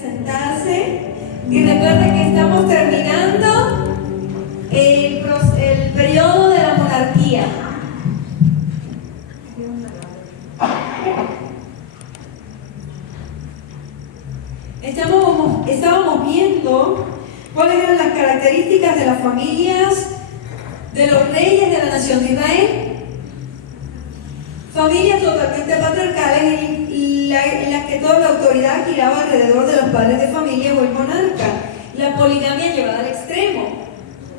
sentarse y recuerden que estamos terminando el periodo de la monarquía. Estábamos viendo cuáles eran las características de las familias de los reyes de la nación de Israel. Familias totalmente patriarcales en las que toda la autoridad giraba alrededor de los padres de familia o el monarca. La poligamia llevada al extremo,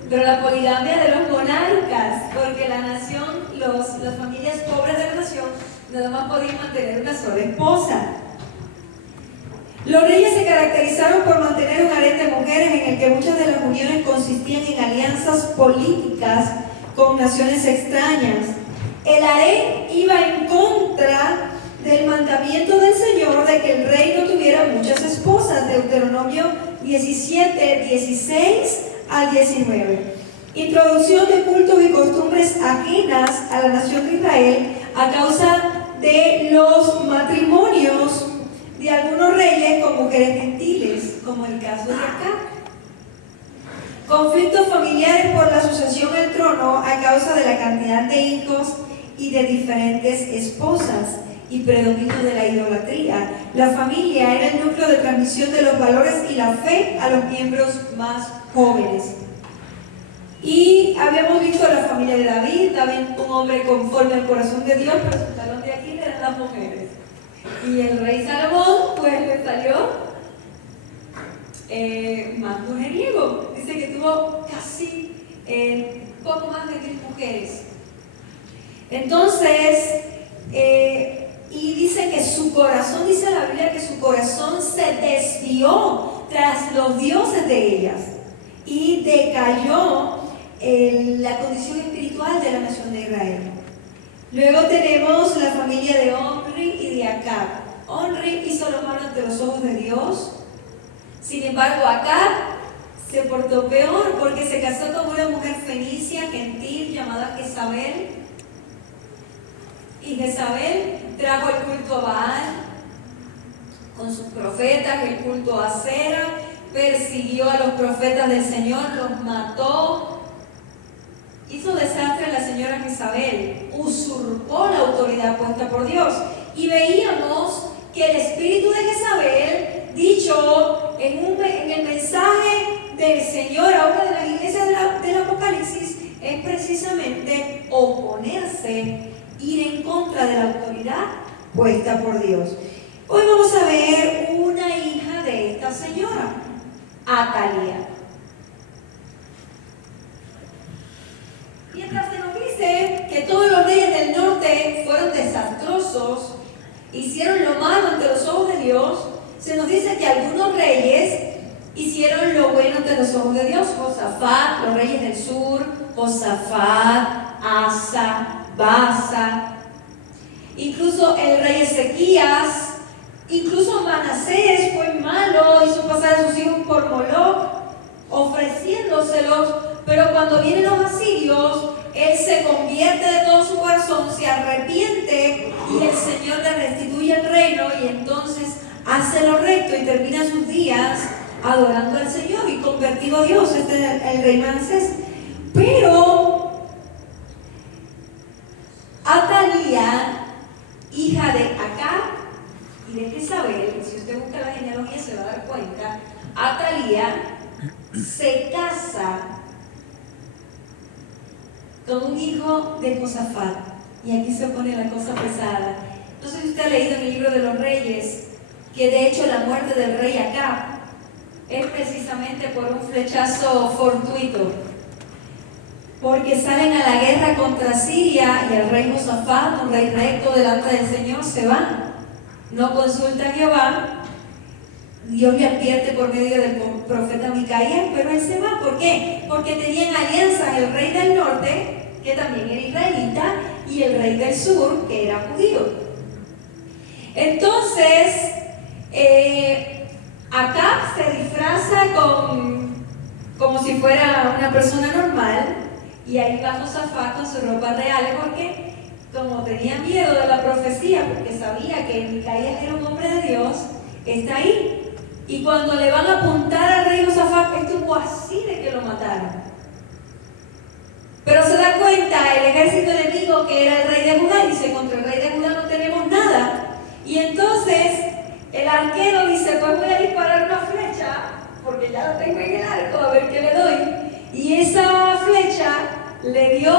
pero la poligamia de los monarcas, porque la nación, las familias pobres de la nación nada más podían mantener una sola esposa. Los reyes se caracterizaron por mantener un harén de mujeres en el que muchas de las uniones consistían en alianzas políticas con naciones extrañas. El harén iba en contra del mandamiento del Señor de que el rey no tuviera muchas esposas, Deuteronomio 17, 16 al 19. Introducción de cultos y costumbres ajenas a la nación de Israel a causa de los matrimonios de algunos reyes con mujeres gentiles, como el caso de Acab. Conflictos familiares por la asociación al trono a causa de la cantidad de hijos y de diferentes esposas y predominio de la idolatría. La familia era el núcleo de transmisión de los valores y la fe a los miembros más jóvenes. Y habíamos visto la familia de David, un hombre conforme al corazón de Dios, pero su talón de Aquiles eran las mujeres. Y el rey Salomón, pues le salió más mujeriego. Dice que tuvo casi poco más de 1000 mujeres. Entonces, y dice que su corazón, dice la Biblia, que su corazón se desvió tras los dioses de ellas y decayó la condición espiritual de la nación de Israel. Luego tenemos la familia de Omri y de Acab. Omri hizo lo malo ante los ojos de Dios. Sin embargo, Acab se portó peor porque se casó con una mujer fenicia, gentil, llamada Jezabel. Y Jezabel trajo el culto a Baal con sus profetas, el culto a Acera, persiguió a los profetas del Señor, los mató. Hizo desastre a la señora Jezabel, usurpó la autoridad puesta por Dios. Y veíamos que el espíritu de Jezabel, dicho en el mensaje del Señor ahora de las iglesias del Apocalipsis, es precisamente oponerse, ir en contra de la autoridad puesta por Dios. Hoy vamos a ver una hija de esta señora, Atalía. Mientras se nos dice que todos los reyes del norte fueron desastrosos, hicieron lo malo ante los ojos de Dios, se nos dice que algunos reyes hicieron lo bueno ante los ojos de Dios. Josafat, los reyes del sur, Josafat, Asa, Baasa, incluso el rey Ezequías, incluso Manasés fue malo, hizo pasar a sus hijos por Moloc, ofreciéndoselos. Pero cuando vienen los asirios, él se convierte de todo su corazón, se arrepiente y el Señor le restituye el reino y entonces hace lo recto y termina sus días adorando al Señor y convertido a Dios. Este es el rey Manasés. Pero Atalía, hija de Acab y de Jezabel, si usted busca la genealogía se va a dar cuenta, Atalía se casa con un hijo de Josafat. Y aquí se pone la cosa pesada. No sé si usted ha leído en el libro de los Reyes que de hecho la muerte del rey Acab es precisamente por un flechazo fortuito, porque salen a la guerra contra Siria y el rey Josafat, un rey recto delante del Señor, se va, no consulta a Jehová. Dios le advierte por medio del profeta Micaías, pero él se va. ¿Por qué? Porque tenían alianzas el rey del norte, que también era israelita, y el rey del sur, que era judío. Entonces, Acab se disfraza como si fuera una persona normal, y ahí va Josafat con su ropa real, porque como tenía miedo de la profecía, porque sabía que Micaías era un hombre de Dios, está ahí. Y cuando le van a apuntar al rey Josafat, estuvo así de que lo mataron. Pero se da cuenta el ejército enemigo que era el rey de Judá y dice, contra el rey de Judá no tenemos nada. Y entonces el arquero dice, pues voy a disparar una flecha, porque ya lo tengo en el arco, a ver qué le doy. Y esa flecha le dio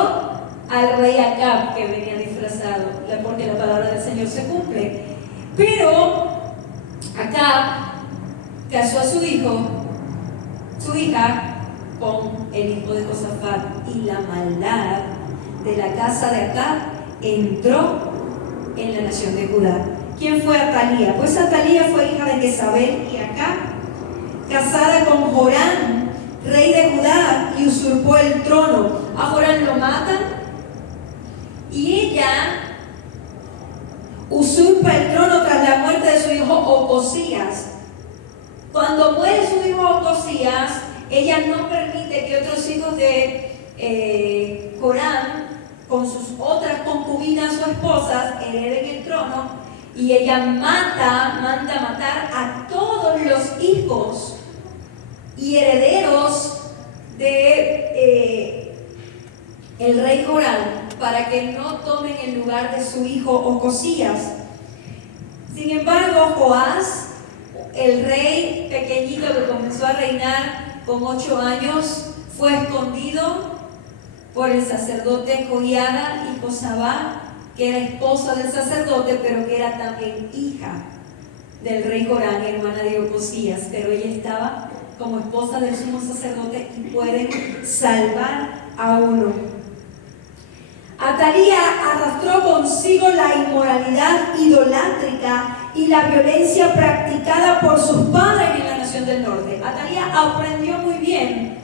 al rey Acab, que venía disfrazado, porque la palabra del Señor se cumple. Pero Acab casó a su hija, con el hijo de Josafat, y la maldad de la casa de Acab entró en la nación de Judá. ¿Quién fue Atalía? Pues Atalía fue hija de Jezabel y Acab, casada con Joram, rey de Judá, y usurpó el trono. A Joram lo matan y ella usurpa el trono tras la muerte de su hijo Ocosías. Cuando muere su hijo Ocosías, ella no permite que otros hijos de Joram, con sus otras concubinas o esposas, hereden el trono, y ella manda matar a todos los hijos y herederos de el rey Joram, para que no tomen el lugar de su hijo Ocosías. Sin embargo, Joás, el rey pequeñito que comenzó a reinar con 8 años, fue escondido por el sacerdote Joiada y Josabá, que era esposa del sacerdote, pero que era también hija del rey Joram, hermana de Ocosías, pero ella estaba como esposa del sumo sacerdote y pueden salvar a uno. Atalía arrastró consigo la inmoralidad idolátrica y la violencia practicada por sus padres en la nación del norte. Atalía aprendió muy bien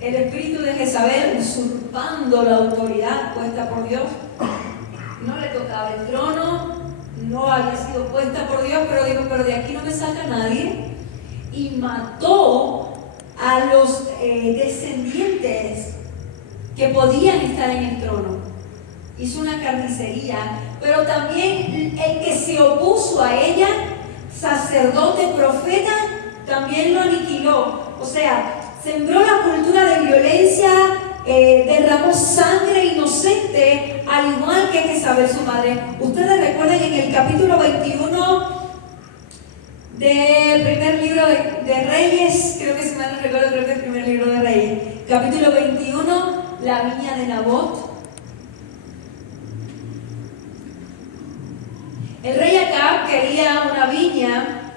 el espíritu de Jezabel, usurpando la autoridad puesta por Dios. No le tocaba el trono, no había sido puesta por Dios, pero dijo, pero de aquí no me saca nadie. Y mató a los descendientes que podían estar en el trono. Hizo una carnicería, pero también el que se opuso a ella, sacerdote, profeta, también lo aniquiló. O sea, sembró la cultura de violencia, derramó sangre inocente, al igual que Jezabel, su madre. Ustedes recuerdan en el capítulo 21 del primer libro de Reyes, creo que si mal no recuerdo, creo que es el primer libro de Reyes, capítulo 21, la viña de Nabot. El rey Acab quería una viña,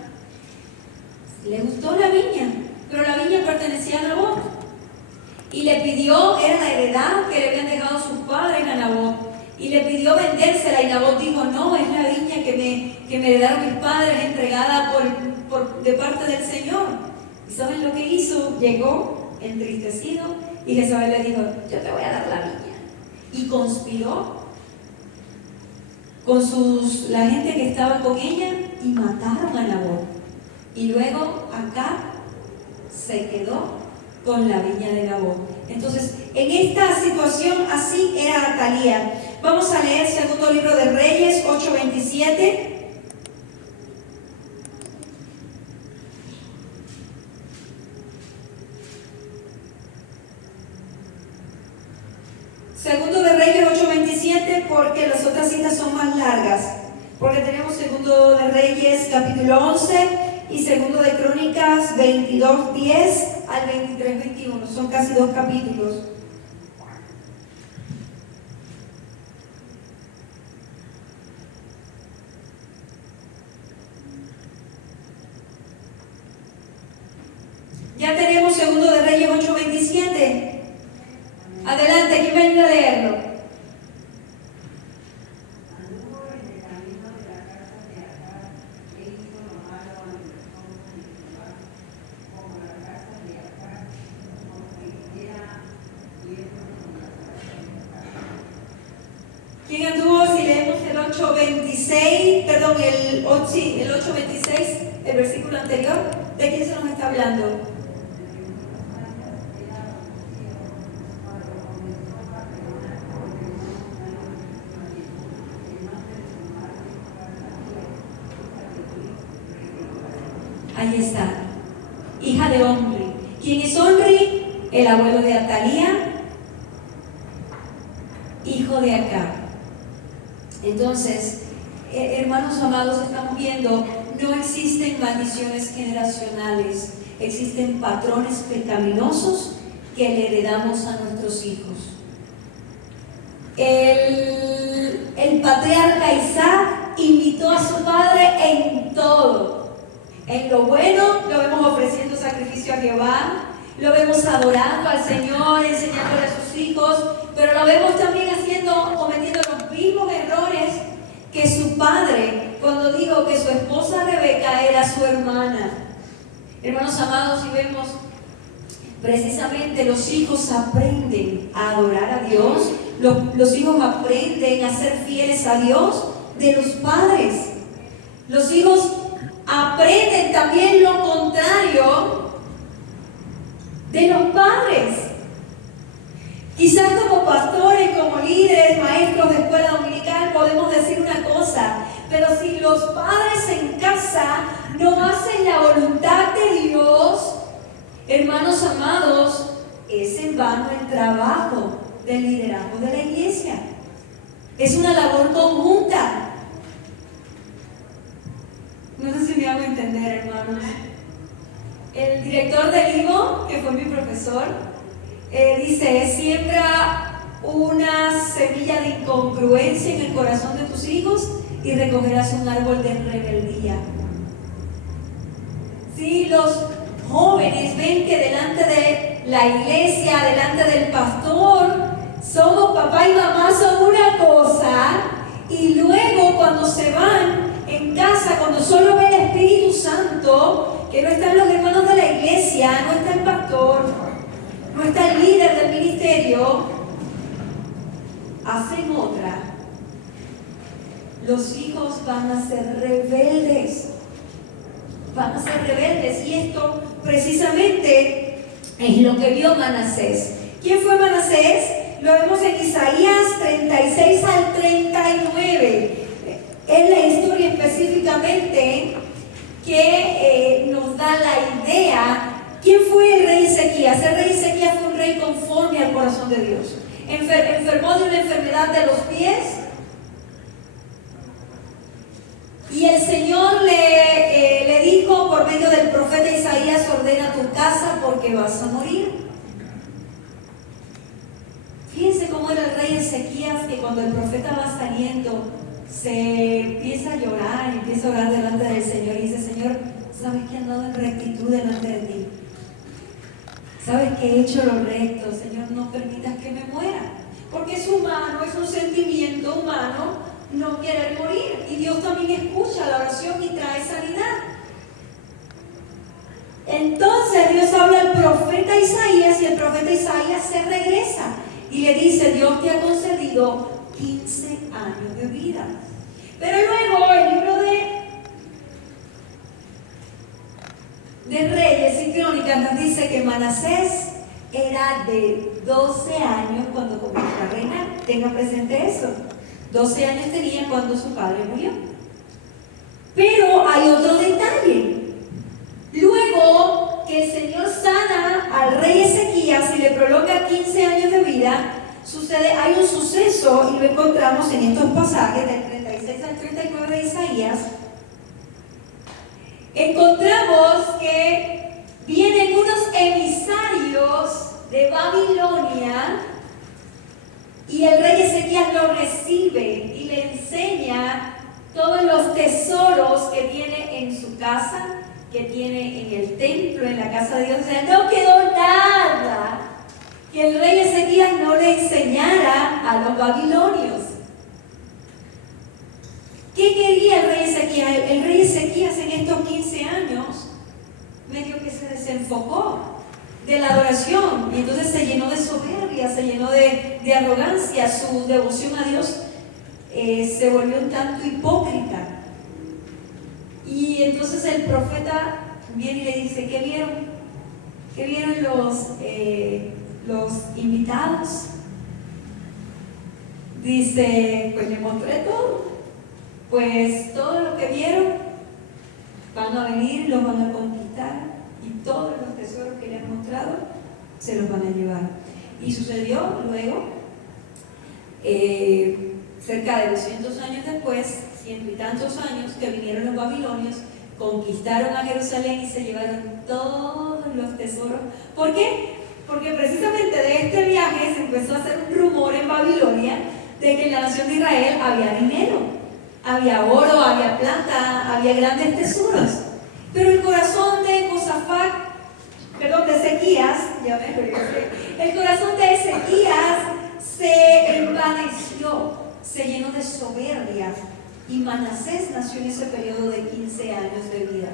le gustó la viña, pero la viña pertenecía a Nabot. Y le pidió, era la heredad que le habían dejado sus padres a Nabot, y le pidió vendérsela, y Nabot dijo, no, es la viña que me heredaron mis padres, entregada de parte del Señor. ¿Y saben lo que hizo? Llegó entristecido, y Jezabel le dijo, yo te voy a dar la viña. Y conspiró con la gente que estaba con ella, y mataron a Nabot. Y luego Acab se quedó con la viña de Nabot. Entonces, en esta situación así era Atalía. Vamos a leer segundo libro de Reyes 8:27. Segundo de Reyes 8:27, porque las otras citas son más largas. Porque tenemos segundo de Reyes capítulo 11 y segundo de Crónicas 22:10 al 23:21. Son casi 2 capítulos. Ya tenemos segundo de Reyes 8:27. Adelante, ¿quién me ayuda a leerlo? ¿Quién anduvo? Si leemos el 8:26, perdón, el 8:26, el versículo anterior, ¿de quién se nos está hablando? Ahí está, hija de Omri. ¿Quién es Omri? El abuelo de Atalía, hijo de Acab. Entonces, hermanos amados, estamos viendo, no existen maldiciones generacionales, existen patrones pecaminosos que le heredamos a nuestros hijos. El patriarca Isaac invitó a su padre en todo. En lo bueno lo vemos ofreciendo sacrificio a Jehová, lo vemos adorando al Señor, enseñándole a sus hijos, pero lo vemos también cometiendo los mismos errores que su padre, cuando dijo que su esposa Rebeca era su hermana. Hermanos amados, y vemos precisamente los hijos aprenden a adorar a Dios, los hijos aprenden a ser fieles a Dios de los padres. Los hijos aprenden también lo contrario de los padres. Quizás como pastores, como líderes, maestros de escuela dominical podemos decir una cosa, pero si los padres en casa no hacen la voluntad de Dios, hermanos amados, es en vano el trabajo del liderazgo de la iglesia. Es una labor conjunta. No sé si me hago entender, hermanos. El director del IVO, que fue mi profesor, dice: siembra una semilla de incongruencia en el corazón de tus hijos y recogerás un árbol de rebeldía. Si los jóvenes ven que delante de la iglesia, delante del pastor, somos papá y mamá, son una cosa, y luego cuando se van en casa, cuando solo ve el Espíritu Santo, que no están los hermanos de la iglesia, no está el pastor, no está el líder del ministerio, hacen otra. Los hijos van a ser rebeldes. Van a ser rebeldes. Y esto precisamente es lo que vio Manasés. ¿Quién fue Manasés? Lo vemos en Isaías 36 al 39. Es la historia específicamente que nos da la idea. ¿Quién fue el rey Ezequías? El rey Ezequías fue un rey conforme al corazón de Dios. Enfermó de una enfermedad de los pies. Y el Señor le dijo por medio del profeta Isaías: ordena tu casa porque vas a morir. Fíjense cómo era el rey Ezequías, que cuando el profeta va saliendo se empieza a llorar, empieza a orar delante del Señor y dice: Señor, ¿sabes que he andado en rectitud delante de ti? ¿Sabes que he hecho lo recto? Señor, no permitas que me muera. Porque es humano, es un sentimiento humano no querer morir. Y Dios también escucha la oración y trae sanidad. Entonces Dios habla al profeta Isaías y el profeta Isaías se regresa y le dice: Dios te ha concedido 15 años de vida. Pero luego el libro de Reyes y Crónicas nos dice que Manasés era de 12 años cuando comenzó a reinar. Tenga presente eso. 12 años tenía cuando su padre murió. Pero hay otro detalle. Luego que el Señor sana al rey Ezequías y le prolonga 15 años de vida, hay un suceso, y lo encontramos en estos pasajes del 36 al 39 de Isaías. Encontramos que vienen unos emisarios de Babilonia y el rey Ezequías lo recibe y le enseña todos los tesoros que tiene en su casa, que tiene en el templo, en la casa de Dios. O sea, no quedó nada que el rey Ezequías no le enseñara a los babilonios. ¿Qué quería el rey Ezequías? El rey Ezequías en estos 15 años medio que se desenfocó de la adoración y entonces se llenó de soberbia, se llenó de arrogancia. Su devoción a Dios se volvió un tanto hipócrita. Y entonces el profeta viene y le dice: ¿qué vieron? ¿Qué vieron los invitados? Dice: pues le mostré todo. Pues todo lo que vieron van van a venir, los van a conquistar y todos los tesoros que le han mostrado se los van a llevar. Y sucedió luego, cerca de 200 años después, 100 y tantos años, que vinieron los babilonios, conquistaron a Jerusalén y se llevaron todos los tesoros. ¿Por qué? Porque precisamente de este viaje se empezó a hacer un rumor en Babilonia de que en la nación de Israel había dinero, había oro, había plata, había grandes tesoros. Pero el corazón de de Ezequías, el corazón de Ezequías se envaneció, se llenó de soberbia, y Manasés nació en ese periodo de 15 años de vida.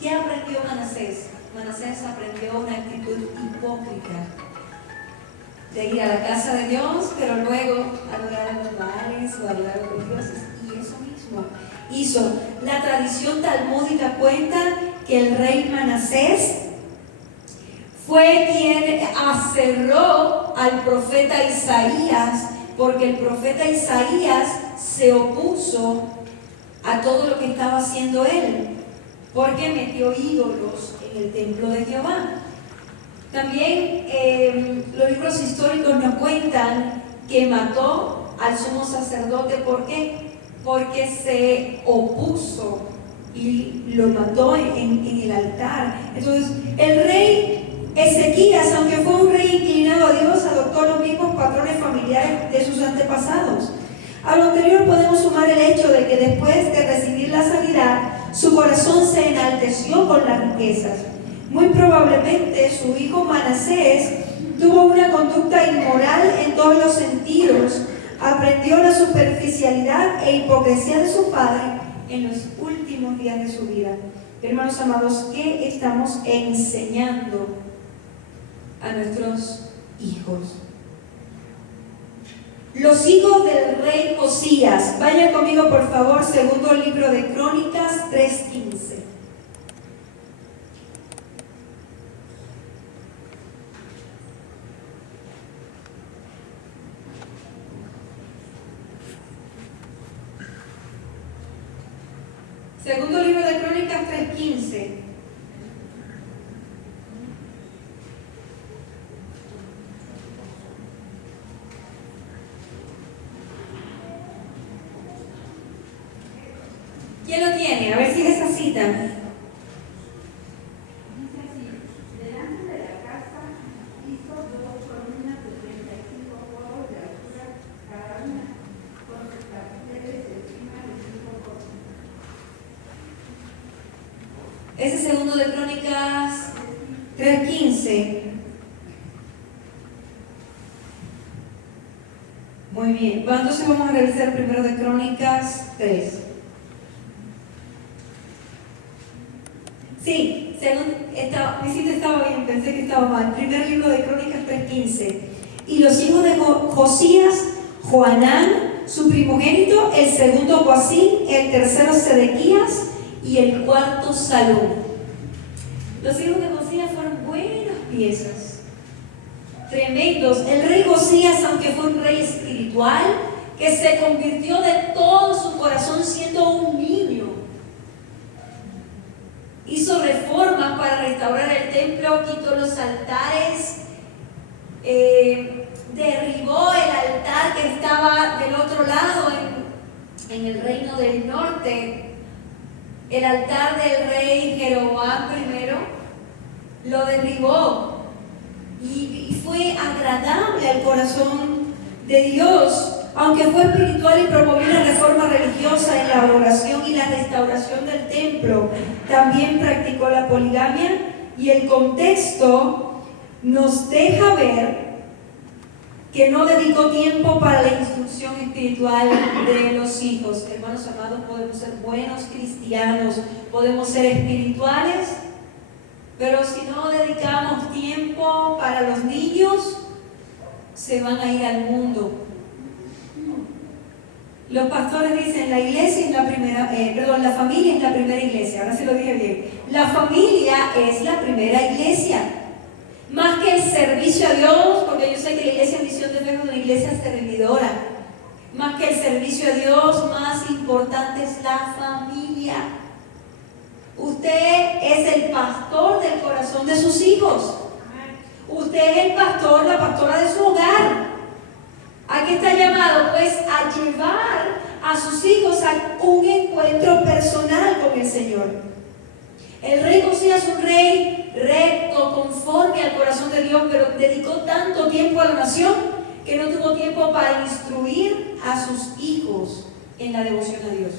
¿Qué aprendió Manasés? Manasés aprendió una actitud hipócrita de ir a la casa de Dios, pero luego adorar a los baales o adorar a los dioses. Y eso mismo hizo. La tradición talmúdica cuenta que el rey Manasés fue quien aserró al profeta Isaías, porque el profeta Isaías se opuso a todo lo que estaba haciendo él, porque metió ídolos en el templo de Jehová. También los libros históricos nos cuentan que mató al sumo sacerdote. ¿Por qué? Porque se opuso y lo mató en el altar. Entonces, el rey Ezequías, aunque fue un rey inclinado a Dios, adoptó los mismos patrones familiares de sus antepasados. A lo anterior podemos sumar el hecho de que después de recibir la sanidad, su corazón se enalteció con las riquezas. Muy probablemente su hijo Manasés tuvo una conducta inmoral en todos los sentidos. Aprendió la superficialidad e hipocresía de su padre en los últimos días de su vida. Hermanos amados, ¿qué estamos enseñando a nuestros hijos? Los hijos del rey Josías. Vayan conmigo, por favor, segundo libro de Crónicas 3:15. Segundo libro de Crónicas 3:15. ¿Quién lo tiene? A ver si es esa cita. Delante de la casa hizo 2 columnas de 35 codos de altura cada una, con sus capiteles encima de 5 codos. Ese es segundo de Crónicas 3:15. Muy bien. Entonces vamos a revisar primero de Crónicas 3. Sí, mi cita estaba bien, pensé que estaba mal. Primer libro de Crónicas 3:15. Y los hijos de Josías, Joanán, su primogénito, el segundo Joacín, el tercero Sedequías y el cuarto Salum. Los hijos de Josías fueron buenas piezas, tremendos. El rey Josías, aunque fue un rey espiritual, que se convirtió de todo su corazón siendo un niño, hizo reformas para restaurar el templo, quitó los altares, derribó el altar que estaba del otro lado en el reino del norte. El altar del rey Jeroboam primero lo derribó y fue agradable al corazón de Dios. Aunque fue espiritual y promovió la reforma religiosa en la adoración y la restauración del templo, también practicó la poligamia, y el contexto nos deja ver que no dedicó tiempo para la instrucción espiritual de los hijos. Hermanos amados, podemos ser buenos cristianos, podemos ser espirituales, pero si no dedicamos tiempo para los niños, se van a ir al mundo. Los pastores dicen, la iglesia es la primera, la familia es la primera iglesia. Ahora se lo dije bien. La familia es la primera iglesia. Más que el servicio a Dios, porque yo sé que la iglesia en Misión de Fe es una iglesia servidora. Más que el servicio a Dios, más importante es la familia. Usted es el pastor del corazón de sus hijos. Usted es el pastor, la pastora de su hogar. ¿A qué está llamado? Pues a llevar a sus hijos a un encuentro personal con el Señor. El rey Josías es un rey recto, conforme al corazón de Dios, pero dedicó tanto tiempo a la nación que no tuvo tiempo para instruir a sus hijos en la devoción a Dios.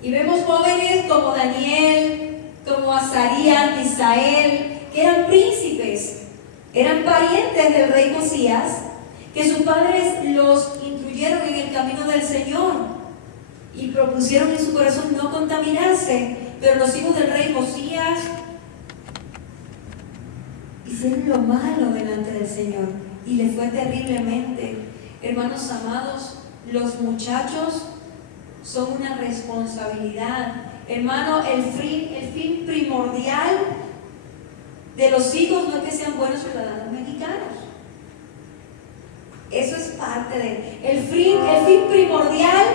Y vemos jóvenes como Daniel, como Azarías, Misael, que eran príncipes, eran parientes del rey Josías, que sus padres los instruyeron en el camino del Señor y propusieron en su corazón no contaminarse. Pero los hijos del rey Josías hicieron lo malo delante del Señor y les fue terriblemente. Hermanos amados, los muchachos son una responsabilidad. Hermano, el fin primordial de los hijos no es que sean buenos ciudadanos mexicanos. Eso es parte el fin primordial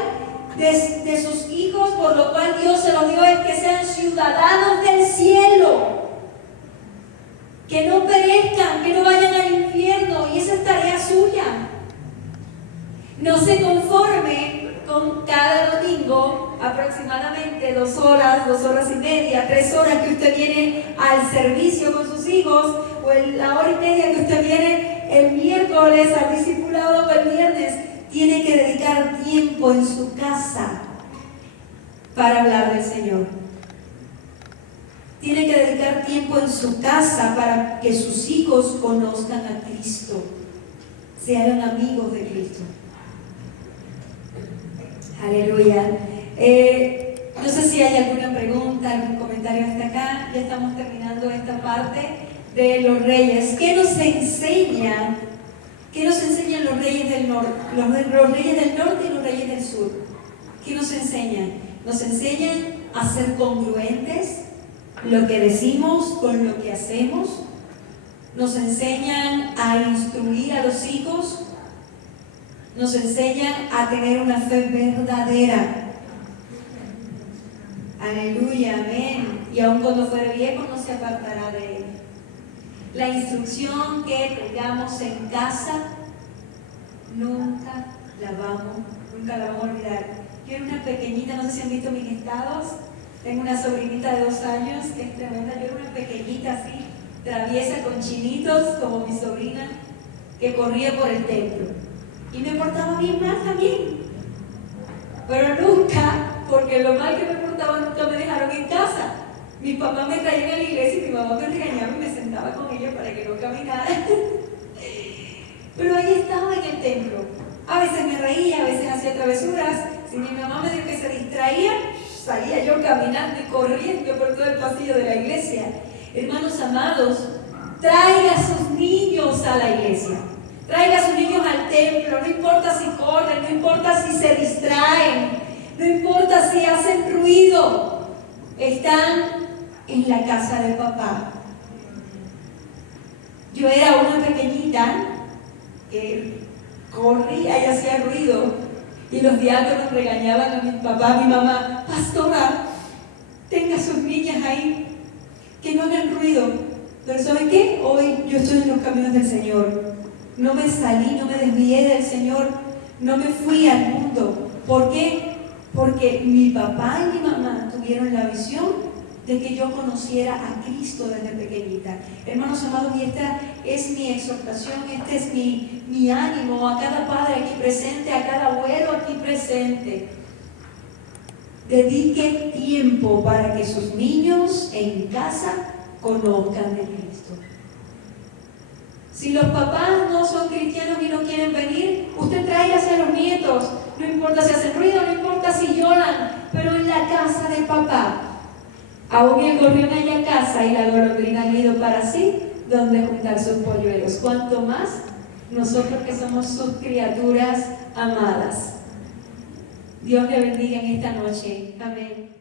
de sus hijos, por lo cual Dios se los dio, es que sean ciudadanos del cielo, que no perezcan, que no vayan al infierno, y esa es tarea suya. No se conforme con cada domingo aproximadamente 2 horas, 2 horas y media, 3 horas que usted viene al servicio con sus hijos, o la hora y media que usted viene el miércoles al discipulado o el viernes. Tiene que dedicar tiempo en su casa para hablar del Señor. Tiene que dedicar tiempo en su casa para que sus hijos conozcan a Cristo, sean amigos de Cristo. Aleluya. No sé si hay alguna pregunta, algún comentario hasta acá. Ya estamos terminando esta parte de los reyes. ¿Qué nos enseña? ¿Qué nos enseñan los reyes del norte? Los reyes del norte y los reyes del sur. ¿Qué nos enseñan? Nos enseñan a ser congruentes, lo que decimos con lo que hacemos. Nos enseñan a instruir a los hijos. Nos enseñan a tener una fe verdadera. Aleluya, amén. Y aun cuando fuere viejo no se apartará de él. La instrucción que tengamos en casa nunca la vamos a olvidar. Yo era una pequeñita, no sé si han visto mis estados, tengo una sobrinita de 2 años que es tremenda. Yo era una pequeñita así, traviesa con chinitos como mi sobrina, que corría por el templo y me portaba bien mal también, pero nunca, porque lo mal que me portaba nunca me dejaron en casa. Mi papá me traía a la iglesia y mi mamá me regañaba y me sentaba con ella para que no caminara. Pero ahí estaba en el templo. A veces me reía, a veces hacía travesuras. Si mi mamá me dijo que se distraía, salía yo caminando y corriendo por todo el pasillo de la iglesia. Hermanos amados, traiga a sus niños a la iglesia. Traiga a sus niños al templo. No importa si corren, no importa si se distraen, no importa si hacen ruido. Están en la casa de papá. Yo era una pequeñita que corría y hacía ruido, y los diáconos regañaban a mi papá, a mi mamá: pastora, tenga a sus niñas ahí, que no hagan ruido. Pero ¿saben qué? Hoy yo estoy en los caminos del Señor. No me salí, no me desvié del Señor, no me fui al mundo. ¿Por qué? Porque mi papá y mi mamá tuvieron la visión de que yo conociera a Cristo desde pequeñita. Hermanos amados, y esta es mi exhortación, este es mi ánimo a cada padre aquí presente, a cada abuelo aquí presente. Dedique tiempo para que sus niños en casa conozcan de Cristo. Si los papás no son cristianos y no quieren venir, usted tráigase a los nietos. No importa si hacen ruido, no importa si lloran, pero en la casa de papá. Aún el gorrión haya casa y la golondrina ha ido para sí, donde juntar sus polluelos. Cuanto más nosotros que somos sus criaturas amadas. Dios le bendiga en esta noche. Amén.